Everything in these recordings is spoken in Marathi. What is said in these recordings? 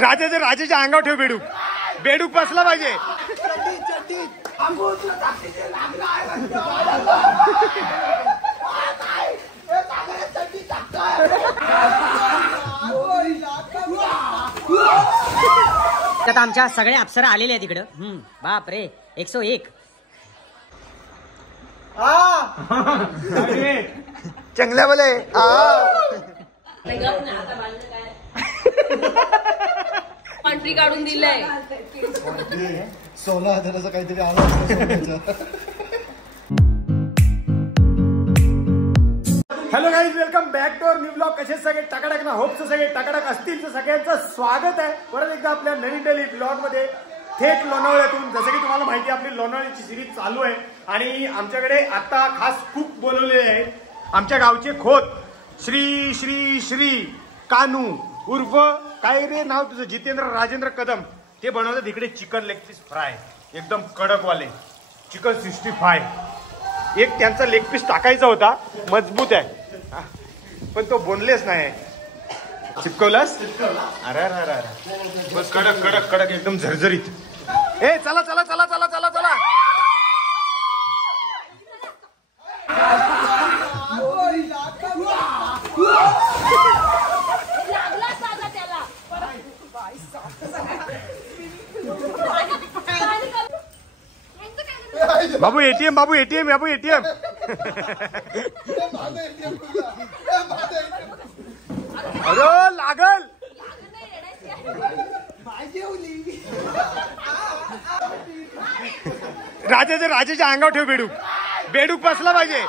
राजाच्या अंगावर ठेव बेडूक. बेडूक बसला पाहिजे. आता आमच्या सगळ्या अप्सरा आलेल्या आहेत तिकडं. बाप रे 101. चांगल्या बोले. पंट्री काढून दिलंय. 16,000 काहीतरी आलं. Hello guys, welcome back to our new blog. कसे सगळे टकाटक ना, होपचं सगळे टकाटक असतील. तर सगळ्यांचं स्वागत आहे परत एकदा आपल्या नवीन डेली ब्लॉग मध्ये, थेट लोणावळ्यातून. जसं की तुम्हाला माहिती आहे आपली लोणावळ्याची सिरीज चालू आहे आणि आमच्याकडे आता खास कुक बोलवलेले आहेत. आमच्या गावचे खोत श्री श्री श्री कानू उर्फ काय रे नाव तुझं, जितेंद्र राजेंद्र कदम. ते बनवतात इकडे चिकन लेग पीस फ्राय, एकदम कडकवाले चिकन 65. एक त्यांचा लेग पीस टाकायचा होता, मजबूत आहे पण तो बोनलेस नाही. चिपकवलास? अरे अरे अरे अरे, बस कडक कडक कडक एकदम झरझरीत. ए चला चला चला चला चला चला. बाबू एटीएम, बाबू एटीएम, बाबू एटीएम. अरे लागल. राजाच्या अंगावर ठेव बेडूक. बेडूक बसला पाहिजे.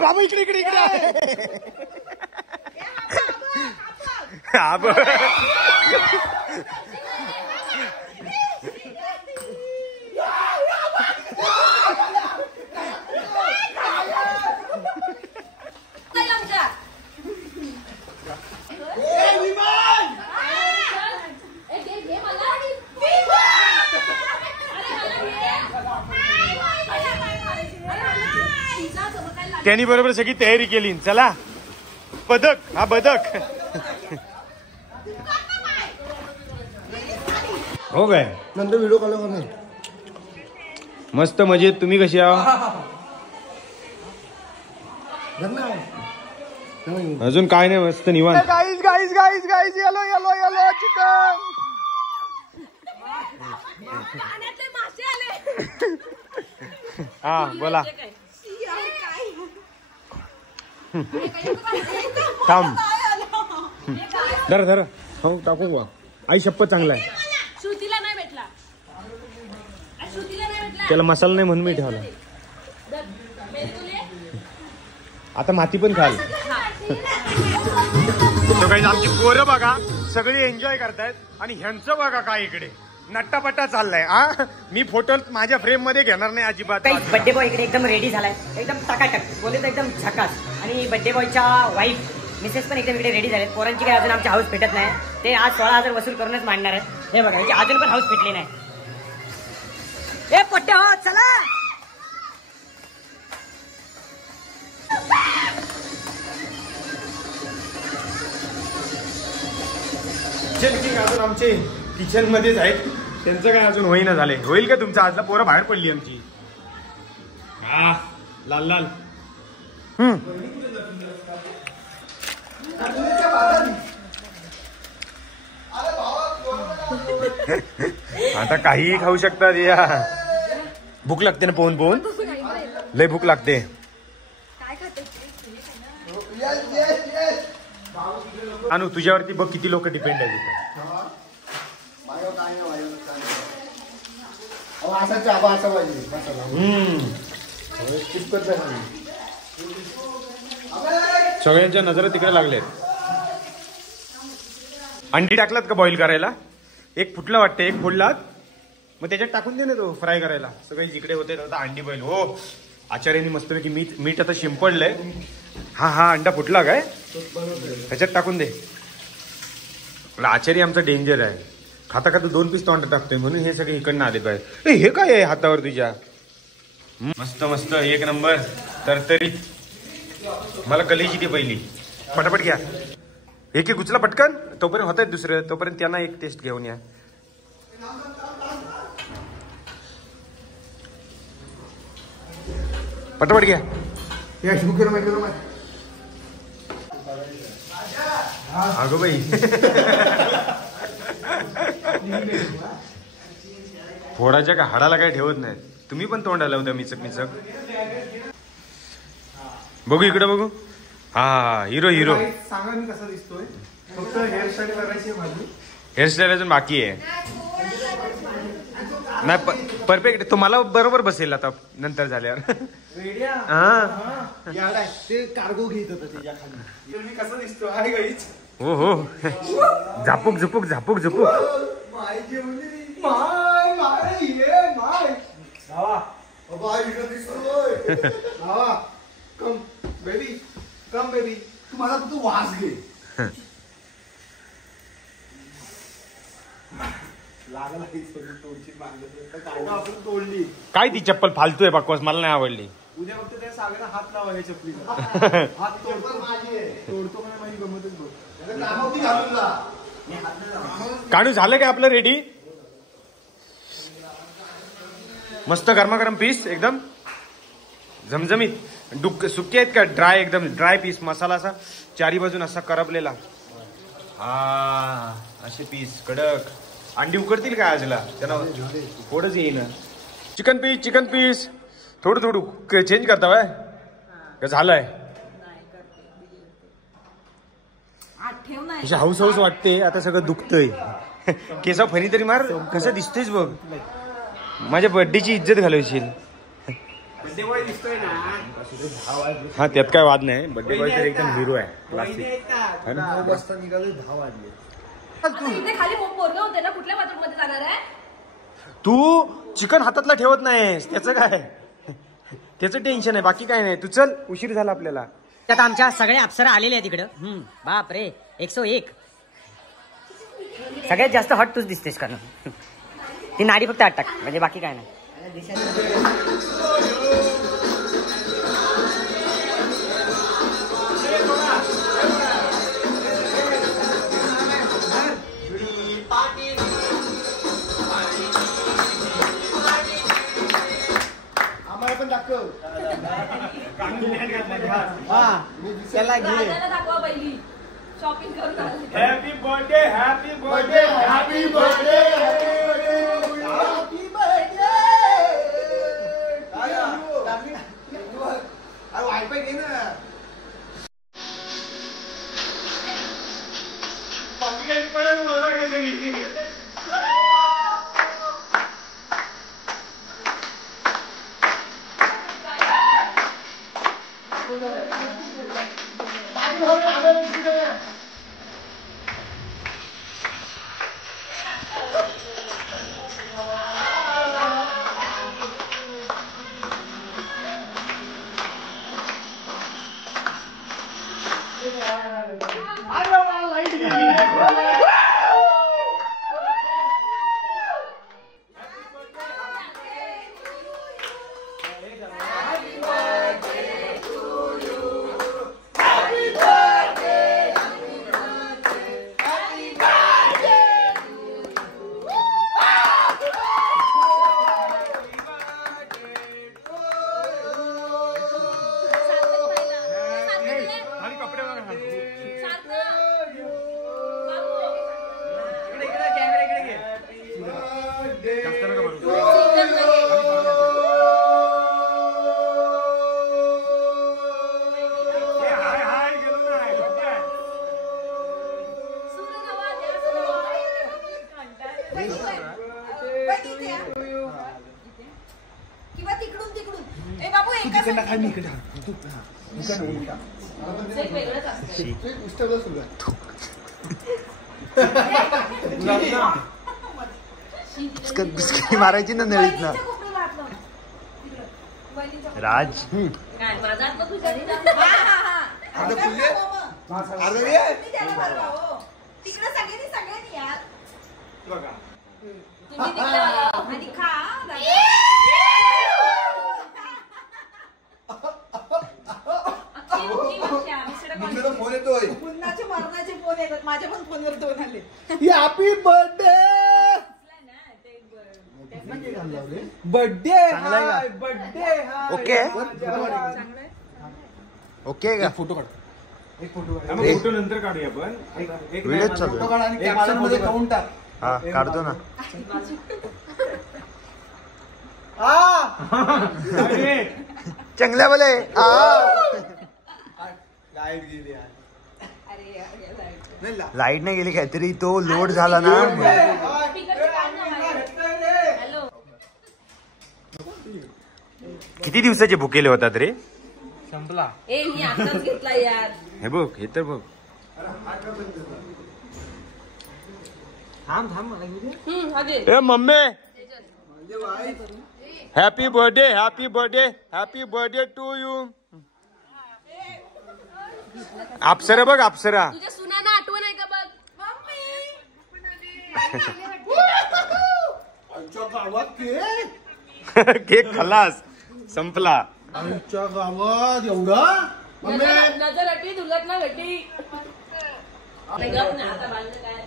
बाबू इकडे इकडे इकडे. त्यांनी बरोबर सगळी तयारी केली. चला बदक, हा बदक. हो काय नंतर व्हिडिओ कॉल करणार. मस्त मजेत. तुम्ही कशी आहात? अजून काय नाही, मस्त निवांत. Guys guys guys guys yellow yellow yellow chicken. हा बोला. थांब धर धर. हो टाकू बा. आई शप्पथ चांगला आहे. श्रुतीला नाही भेटला. त्याला मसाला नाही म्हणून मी ठेवला. आता माती पण खाल. तो काही आमची पोरं बघा सगळी एन्जॉय करतायत आणि ह्यांचं बघा काय इकडे नट्टापट्टा चाललाय. मी फोटो माझ्या फ्रेम मध्ये घेणार नाही अजिबात. बर्थडे बॉय इकडे एकदम रेडी झालाय, एकदम टकाटक बोलले तर एकदम झकास. आणि बर्थडे बॉयच्या वाईफ मिसेस पण एकदम इकडे रेडी झाले. पोरांची काही अजून आमची हाऊस भेटत नाही. ते आज 16,000 वसूल करूनच मांडणार आहेत. हे बघा अजून पण हाऊस भेटली नाही. ए पोट्टे हो चला. अजून आमचे किचन मध्येच आहेत. त्यांचं काय अजून होईना झालंय. होईल का तुमचं? आजला पोरं बाहेर पडली आमची. लाल लाल. आता काहीही खाऊ शकतात. या भूक लागते ना पोहून पोहून, लय भूक लागते. अनु तुझ्यावरती बघ किती लोक डिपेंड आहेत तिथे. सगळ्यांच्या नजरा तिकडे लागल्यात. अंडी टाकलात का बॉईल करायला? एक फुटला वाटतं, एक फोडलात. मग त्याच्यात टाकून दे ना तो फ्राय करायला. सगळे जिकडे होते आता अंडी बॉईल. हो आचार्यांनी मस्तपैकी मीठ आता शिंपडलंय. हा अंडा फुटला काय त्याच्यात टाकून दे. आचार्य आमचा डेंजर आहे. खाता खाता 2 पीस तोंडात टाकतोय म्हणून हे सगळे इकडनं आले पाहिजे. हे काय आहे हातावर तुझ्या. मस्त मस्त एक नंबर तरतरी. मला कलेजी ती पहिली. पटापट घ्या. एक गुचला पटकन. तोपर्यंत होत आहेत दुसरं. तोपर्यंत त्यांना एक टेस्ट घेऊन या. पटापट घ्या. अगो बाई फोडाच्या का हाडाला काय ठेवत नाही. तुम्ही पण तोंडाला होत्या मिचक मिचक. बघू इकडे बघू. हा हिरो हिरो. सांगा मी कसा दिसतोय. फक्त हेअरस्टाईल करायची आहे माझी. हेअरस्टाईल अजून बाकी आहे. नाही परफेक्ट. तुम्हाला बरोबर बसेल आता नंतर झाल्यावर. ते कार्गो घेत होतं त्याच्या खाली. मी कसा दिसतो आहे गाईच. हो हो झापूक झुपूक झापूक झुपूक. कम बेबी तू मला तू वास घे. तोडली काय ती चप्पल फालतू आहे बकवास. मला नाही आवडली. उद्या फक्त त्या सागऱ्याला हात लावा या चपलीला. हात तोडतो म्हणजे माझी गमतच बघ. काढू झालं काय आपलं रेडी. मस्त गरमागरम पीस एकदम झमझमीत. सुके आहेत का ड्राय. एकदम ड्राय पीस. मसाला असा चारी बाजून असा करपलेला. हा असे पीस कडक. अंडी उकडतील काय आजला. त्यांना थोडंच येईन. चिकन पीस थोडं चेंज करता बाय का झालंय. हाऊस वाटते. आता सगळं दुखतंय. केसा फणी तरी मार. कसं दिसतोयच बघ. माझ्या बर्थडेची इज्जत घालवशील. हा त्यात काय वाद नाही. बर्थडे बॉय तर एकदम हिरो आहे. क्लासिक. खाली पोरगं होते ना. कुठल्या बाथरूम मध्ये जाणार आहे. तू चिकन हातातला ठेवत नाहीस. त्याचं काय. त्याचं टेन्शन आहे. बाकी काय नाही. तू चल उशीर झाला आपल्याला. त्यात आमच्या सगळ्या अप्सरा आलेल्या आहेत इकडं. बाप रे 101. सगळ्यात जास्त हॉट तूच दिसतेस कारण ती नाडी फक्त आत टाक म्हणजे बाकी काय नाही. आम्हाला पण दाखव. त्याला दाखवा पहिली. शॉपिंग करून आली. Happy birthday happy birthday happy birthday happy birthday. Wifi घे ना. किंवा तिकडून तिकडून. ए बाबू एका वेगळंच असतं. बिस्करी मारायची ना नळीत ना. राज काय माझा हात बघू शकता? तिकडे सगळ्यांनी यार बघा तुम्ही तिकडे बघा. आणि खा फोन येतोय. पुन्हाचे मरणाचे फोन येतात. माझ्या पण फोनवर 2 आले. Happy birthday. Birthday hi birthday hi. Okay okay का फोटो काढ. एक फोटो काढ. एक- फोटो नंतर काढूया आपण. एक व्हिडिओ चालू आहे. फोटो काढ आणि कॅप्शन मध्ये काढून टाक. हा काढतो ना. अरे, चांगल्या बोले. लाईट गेली यार. नाही, लाईट नाही गेली काहीतरी तो लोड झाला ना. हॅलो. किती दिवसाचे भुकेले होतात रे. संपला. ए मी आताच घेतला यार. हे बघ हे तर बघ. थांब मला घेऊ दे. हजे ए mummy happy birthday happy birthday happy birthday to you. Apsara बघ अप्सरा. तुझ्या सुनाना आठवण आहे का बघ. आमच्या गावात केक. केक खलास संपला. आमच्या गावात एवढा नजर हटी दुर्घटना घटी. गप ना आता बांधलं काय.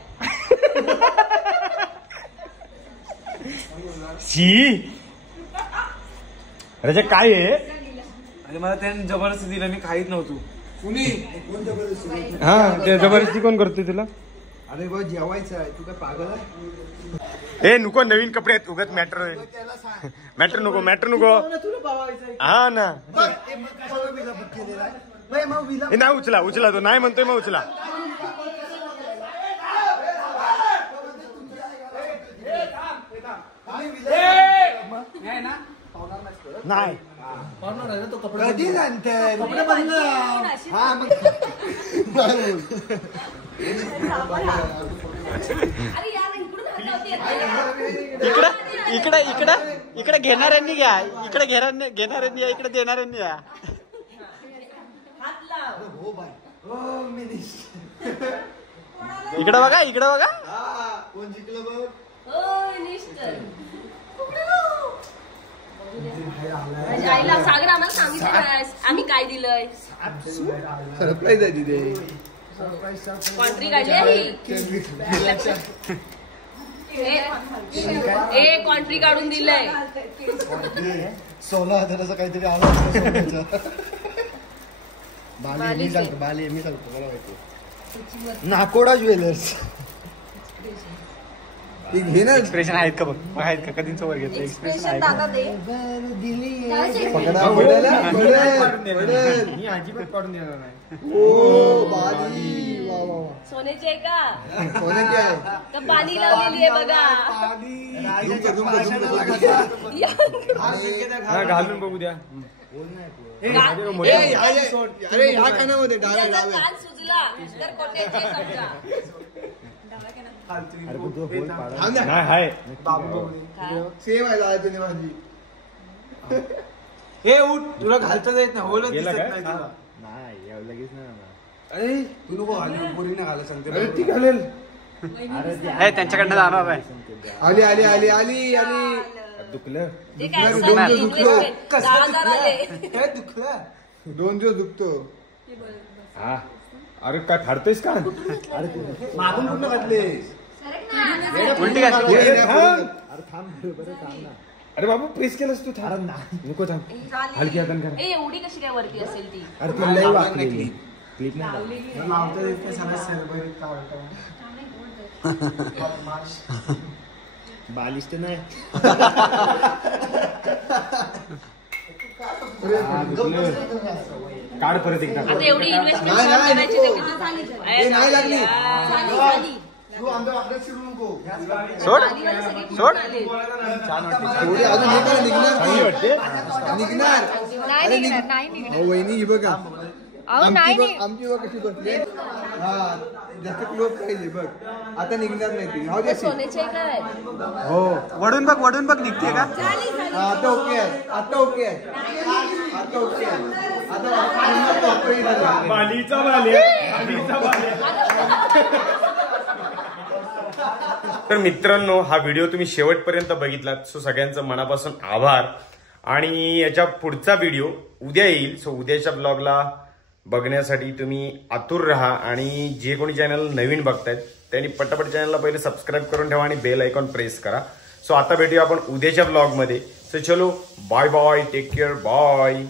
शी रजा काय आहे. आणि मला त्याने जबरदस्ती दिला. मी खाईत नव्हतो. कुणी हा ते जबरदस्ती कोण करतोय तुला. अरे बा जेवायचं आहे. तू काय पागल आहे. ए नको नवीन कपडे आहेत उगत मॅटर मॅटर नको मॅटर नको. तुला पावायचं आहे. हा ना. ए नाही उचला उचला तो नाही म्हणतोय मग उचला. नाही कधी जाणते कपडे बदला. हा मग अरे यार इकडून हात लावते. इकडे इकडे इकडे इकडे घेणाऱ्यांनी घ्या. इकडे घेणाऱ्यांनी या इकडे देणाऱ्यांनी या. हात लाव. इकडे बघा इकडे बघा. कोण जिंकलं बघ. होय निष्ठ. माझ्या आईला सागर आम्हाला सांगितलं नाहीस आम्ही काय दिलंय. सरप्राईज आहे तिथे. कॉन्ट्री काढली आहे ही. ए कॉन्ट्री काढून दिलंय. 16,000 काहीतरी आलं असतं. बाली मी सांगतो मला माहिती. नाकोडा ज्वेलर्स. ती घे ना. एक्सप्रेशन आहेत का बघ आहेत का कधीच वर घेतलं एक्सप्रेशन आहे का. दादा दे. पकडा पडेल. मी अजिबात काढून देणार नाही. ओ बाली. वा वा वा. सोन्याची आहे का. कोणाची आहे. तर पाणी लावलेली आहे बघा. हा, घालून बघू द्या. अरे ह्या कानामध्ये डाव्या जर डाव्या. कान सुजला तर कोट्याची समजा. नाही हाय सेम आहे दादा त्याने माझी. हे उठ तुला घालता येत नाही. होलच गेला दिसत काय? नाही तुला. नाही लगेच नाही. अरे तू नको घालू. पोरीने घाला सांगते. अरे ती घालेल. त्यांच्याकडनं जाणार आहे. आली आली आली आली आली. दुखलं ते काय दोन सांग, दिवस दुखलो. investment. 10,000 आले. काय दुखलं. 2 दिवस दुखतो. हा अरे काय फाडतोयस का. मागून पूर्ण घातले. उलटी घातली. अरे अरे बाबू प्रेस केलंस तू थांब. नको थांब हलकी हातान कर. ए एवढी कशी काय वरती असेल ती. अरे तुला लई वाकलेली क्लिप नाही लावता येत नाही. सगळ्या सेलिब्रेट का बालिश तर नाही. काढ परत एकदा. आता एवढी इन्व्हेस्टमेंट नाही, नाही, करायची नको. तेवढी तर झाली. ए, नाही लागली. झाली. तू आमच्या वाकड्यात शिरू नको. सोड झालीवाले सगळे सोड. कुठून आले? थोडी अजून हे करा, निघणार चांगली ती. वाटते. निघणार. नाही निघणार नाही निघणार. वहिनी ही बघा. अहो नाही आमची बघ कशी बसली. हा जास्त क्लोज पाहिजे बघ आता निघणार नाही ती हो द्याशी सोन्याचे काय हो वडून बघ निघते का आता ओके आहे आता ओके आहे आता ओके आहे आता बालीचा बाले तर मित्रांनो हा व्हिडिओ तुम्ही शेवटपर्यंत बघितलात सो सगळ्यांचं मनापासून आभार आणि याच्या पुढचा व्हिडिओ उद्या येईल सो उद्याच्या ब्लॉगला बघण्यासाठी तुम्ही आतुर राहा आणि जे कोणी चॅनल नवीन बघतायत त्यांनी पटापट चॅनलला पहिले सबस्क्राईब करून ठेवा आणि बेल आयकॉन प्रेस करा सो आता भेटूया आपण उद्याच्या ब्लॉगमध्ये सो चलो bye bye take care bye